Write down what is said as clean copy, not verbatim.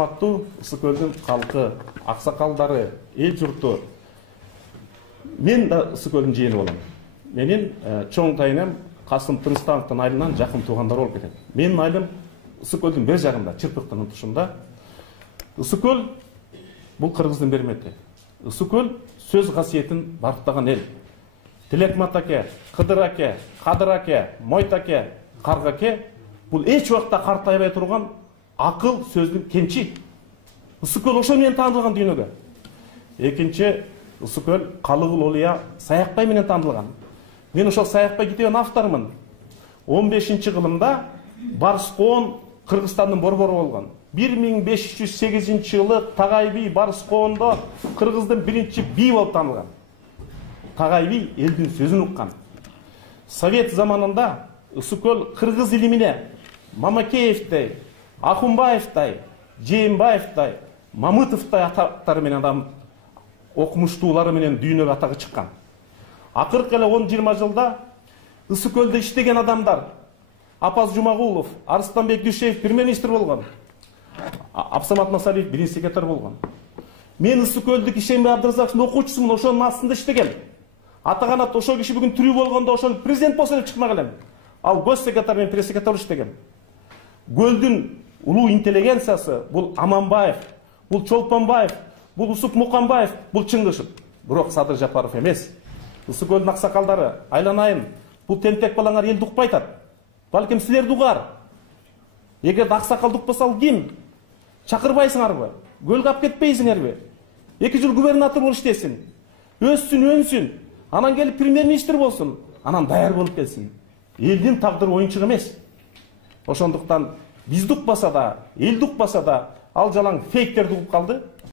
урматтуу Ысык Көлдүн калкы, аксакалдары, эл журту. Мен да Ысык Көлдүн жээни болом. Менин чоң тайынам Касым Тыныстановдун айылынан жакын туугандар болуп кетет. Менин айылым Ысык Көлдүн бер жагында, Чырпыктын тушунда. Ысык Көл бул Кыргыздын бермети. Ысык Көл сөз касиетин барктаган эл. Тилекмат аке, Кыдыр аке, Кадыр аке, Мойт аке, Карга аке бул эч убакта картайбай турган акыл сөздүн кенчи. Ысык Көл ошо менен таанылган дүйнөгө. Экинчи, Ысык Көл Калыгул Олия Саякбай менен таанылган. Мен ошол Саякбай китебинин авторумун. 15-кылымда Барыскоон Кыргызстандын борбору болгон. 1508 жылы Тагай би Барыскоондо Кыргыздын биринчи би болуп таанылган. Тагай би элдин сөзүн уккан. Совет заманында Ысык Көл кыргыз илимине Мамакеевдей, Ахунбаевдей, Жээнбаевдей, Мамытовдей атактары менен адам окумуштуулары менен дүйнөгө атагы чыккан. Акыркы эле 10-20 жылда Ысык Көлдө иштеген адамдар Апаз Жумагулов, Арыстанбек Дүйшеев премьер-министр болгон. Абсамат Масалиев биринчи секретарь болгон. Мен Ысык Көлдүк Ишембай Абдыразаковдун окуучусумун, ошонун астында иштегем. Атаганат ошол киши бүгүн тирүү болгондо ошол президент болсо эле чыкмак элем. Ал гос секретарь менен пресс-секретарь иштегем. Көлдүн улуу интеллигенциясы бул Аманбаев, бул Чолпонбаев, бул Усуп Муканбаев, бул Чыңгышев. Бирок Садыр Жапаров эмес. Ысык Көлдүн аксакалдары, айланайын, бул тентек балаңар элди укпай атат. Балким силерди угар. Эгерде аксакалды укпаса ал ким? Чакырбайсыңарбы? Көлгө алып кетпейсиңерби? 2 жыл губернатор болуп иштесин. Өссүн, өнсүн. Анан келип премьер-министр болсун. Анан даяр болуп келсин. Элдин тагдыры оюнчук эмес. Ошондуктан бизди укпаса да, элди укпаса да, ал жалаң фейктерди угуп калды.